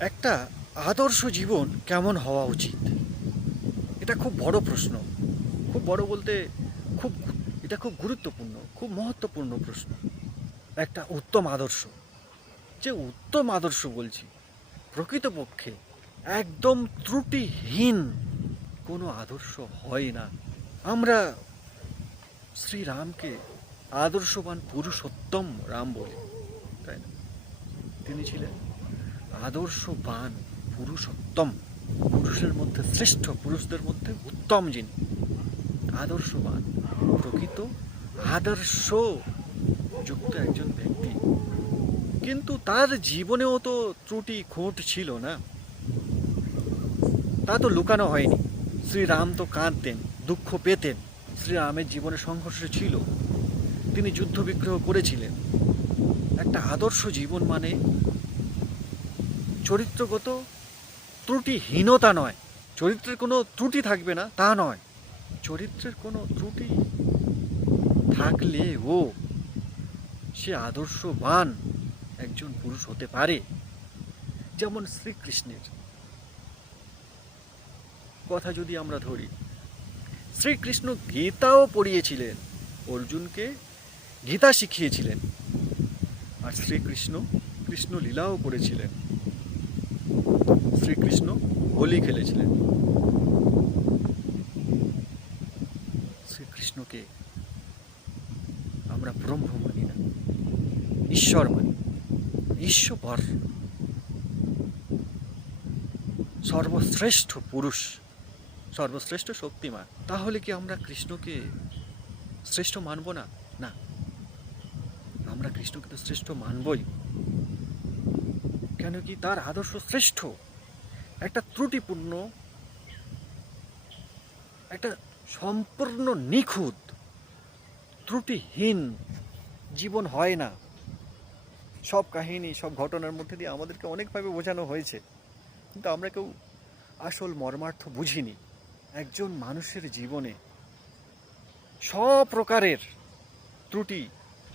একটা আদর্শ জীবন কেমন হওয়া উচিত? এটা খুব বড় প্রশ্ন। খুব বড় বলতে খুব, এটা খুব গুরুত্বপূর্ণ, খুব মহত্বপূর্ণ প্রশ্ন। একটা উত্তম আদর্শ। যে উত্তম আদর্শ বলছি, প্রকৃতপক্ষে একদম ত্রুটিহীন কোনো আদর্শ হয় না। আমরা শ্রীরামকে আদর্শবান পুরুষোত্তম রাম বলি, তাই না? তিনি ছিলেন আদর্শবান, পুরুষোত্তম। পুরুষের মধ্যে শ্রেষ্ঠ, পুরুষদের মধ্যে উত্তম যিনি। আদর্শবান, প্রকৃত আদর্শ যুক্ত একজন ব্যক্তি। কিন্তু তার জীবনেও তো ত্রুটি খোঁট ছিল না। তা তো লুকানো হয়নি। শ্রীরাম তো কাঁদতেন, দুঃখ পেতেন। শ্রীরামের জীবনে সংঘর্ষ ছিল। তিনি যুদ্ধ বিগ্রহ করেছিলেন। একটা আদর্শ জীবন মানে চরিত্রগত ত্রুটিহীনতা নয়। চরিত্রের কোনো ত্রুটি থাকবে না, তা নয়। চরিত্রের কোনো ত্রুটি থাকলেও সে আদর্শবান একজন পুরুষ হতে পারে, যেমন শ্রীকৃষ্ণের। কথা যদি আমরা ধরি, শ্রীকৃষ্ণ গীতাও পড়িয়েছিলেন, অর্জুনকে গীতা শিখিয়েছিলেন, আর শ্রীকৃষ্ণ কৃষ্ণ লীলাও করেছিলেন। শ্রীকৃষ্ণ হোলি খেলেছিলেন। শ্রীকৃষ্ণকে আমরা ব্রহ্ম মানি না, ঈশ্বর মানি ঈশ্বর। সর্বশ্রেষ্ঠ পুরুষ, সর্বশ্রেষ্ঠ শক্তিমান, তাহলে কি আমরা কৃষ্ণকে শ্রেষ্ঠ মানব না? না, আমরা কৃষ্ণকে তো শ্রেষ্ঠ মানবই। কেন কি তার আদর্শ শ্রেষ্ঠ? একটা ত্রুটিপূর্ণ, একটা সম্পূর্ণ নিখুঁত, ত্রুটিহীন জীবন হয় না। সব কাহিনী, সব ঘটনার মধ্যে দিয়ে আমাদেরকে অনেকভাবে বোঝানো হয়েছে। কিন্তু আমরা কেউ আসল মর্মার্থ বুঝিনি। একজন মানুষের জীবনে সব প্রকারের ত্রুটি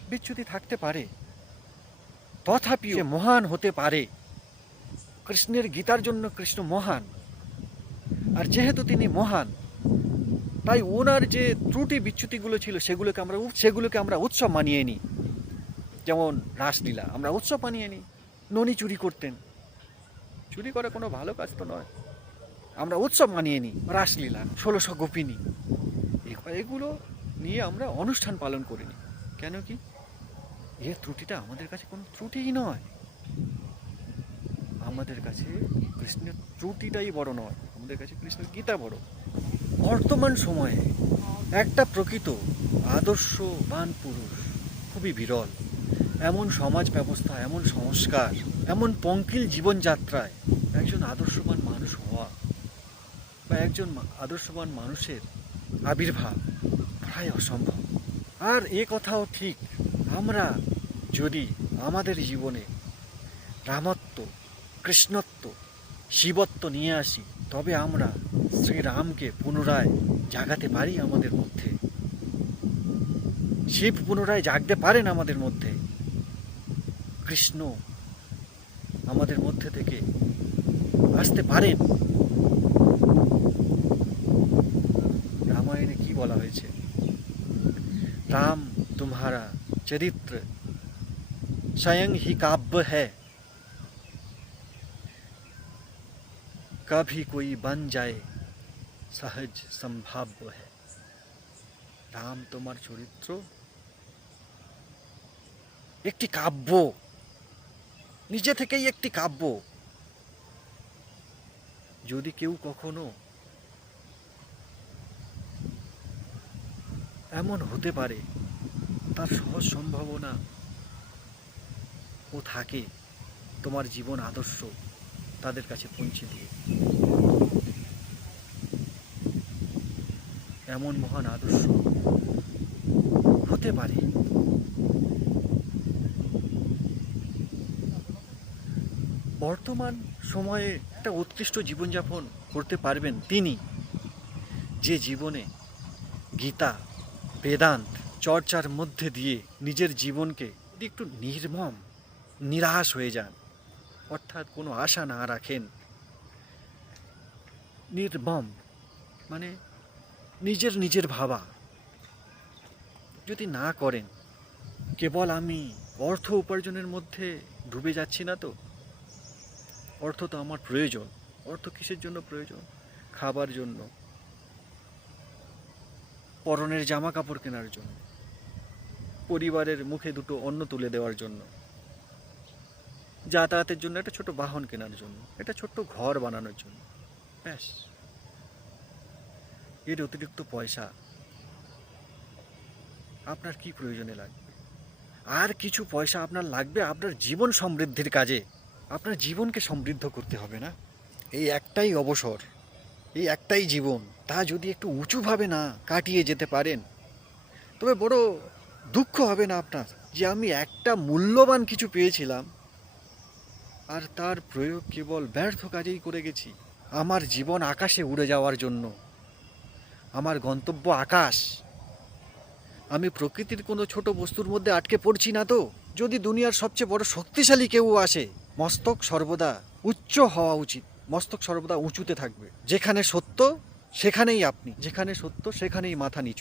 বিচ্যুতি থাকতে পারে। তথাপি মহান হতে পারে। কৃষ্ণের গীতার জন্য কৃষ্ণ মহান। আর যেহেতু তিনি মহান, তাই ওনার যে ত্রুটি বিচ্যুতিগুলো ছিল সেগুলোকে আমরা সেগুলোকে আমরা উৎসব মানিয়ে নিই। যেমন রাসলীলা, আমরা উৎসব মানিয়ে নিই। ননি চুরি করতেন। চুরি করা কোনো ভালো কাজ তো নয়। আমরা উৎসব মানিয়ে নিই। রাসলীলা, ষোলোশো গোপিনী। এগুলো নিয়ে আমরা অনুষ্ঠান পালন করি। নিই কেন কি? এর ত্রুটিটা আমাদের কাছে কোনো ত্রুটিই নয়। আমাদের কাছে কৃষ্ণের ত্রুটিটাই বড় নয়, আমাদের কাছে কৃষ্ণের গীতা বড়। বর্তমান সময়ে একটা প্রকৃত আদর্শবান পুরুষ খুবই বিরল। এমন সমাজ ব্যবস্থা, এমন সংস্কার, এমন পঙ্কিল জীবনযাত্রায় একজন আদর্শবান মানুষ হওয়া বা একজন আদর্শবান মানুষের আবির্ভাব প্রায় অসম্ভব। আর এ কথাও ঠিক, আমরা যদি আমাদের জীবনে রামত্ব কৃষ্ণত্ব শিবত্ব নিয়ে আসি তবে আমরা শ্রীরামকে পুনরায় জাগাতে পারি আমাদের মধ্যে শিব পুনরায় জাগতে পারেন আমাদের মধ্যে কৃষ্ণ আমাদের মধ্যে থেকে আসতে পারেন রামায়ণে কি বলা হয়েছে राम तुम्हारा चरित्र स्वयं ही काव्य है कभी कोई बन जाए সহজ সম্ভাব্য है রাম তোমার চরিত্র একটি কাব্য নিজে থেকেই একটি কাব্য যদি কেউ কখনো এমন হতে পারে তার সহজ সম্ভাবনা ও থাকে তোমার জীবন আদর্শ তাদের কাছে পৌঁছে দিয়ে। এমন মহান আদর্শ হতে পারে। বর্তমান সময়ে একটা উৎকৃষ্ট জীবনযাপন করতে পারবেন তিনি। যে জীবনে গীতা, বেদান্ত, চর্চার মধ্যে দিয়ে নিজের জীবনকে একটু নির্মম, নিরাশ হয়ে যান। অর্থাৎ কোনো আশা না রাখেন। নির্মম মানে নিজের নিজের ভাবা। যদি না করেন, কেবল আমি অর্থ উপার্জনের মধ্যে ডুবে যাচ্ছি না তো? অর্থ তো আমার প্রয়োজন। অর্থ কিসের জন্য প্রয়োজন? খাবার জন্য। পরনের জামা কাপড় কেনার জন্য। পরিবারের মুখে দুটো অন্ন তুলে দেওয়ার জন্য। যাতায়াতের জন্য, একটা ছোট বাহন কেনার জন্য, একটা ছোট্ট ঘর বানানোর জন্য। ব্যাস। এর অতিরিক্ত পয়সা। আপনার কি প্রয়োজনে লাগবে? আর কিছু পয়সা আপনার লাগবে আপনার জীবন সমৃদ্ধির কাজে। আপনার জীবনকে সমৃদ্ধ করতে হবে না। এই একটাই অবসর, এই একটাই জীবন, তা যদি একটু উঁচুভাবে না কাটিয়ে যেতে পারেন, তবে বড় দুঃখ হবে না আপনার যে আমি একটা মূল্যবান কিছু পেয়েছিলাম। আর তার প্রয়োগ কেবল ব্যর্থ কাজেই করে গেছি। আমার জীবন আকাশে উড়ে যাওয়ার জন্য। আমার গন্তব্য আকাশ। আমি প্রকৃতির কোনো ছোট বস্তুর মধ্যে আটকে পড়ছি না তো। যদি দুনিয়ার সবচেয়ে বড় শক্তিশালী কেউ আসে, মস্তক সর্বদা উচ্চ হওয়া উচিত। মস্তক সর্বদা উঁচুতে থাকবে। যেখানে সত্য, সেখানেই আপনি। যেখানে সত্য, সেখানেই মাথা নিচু।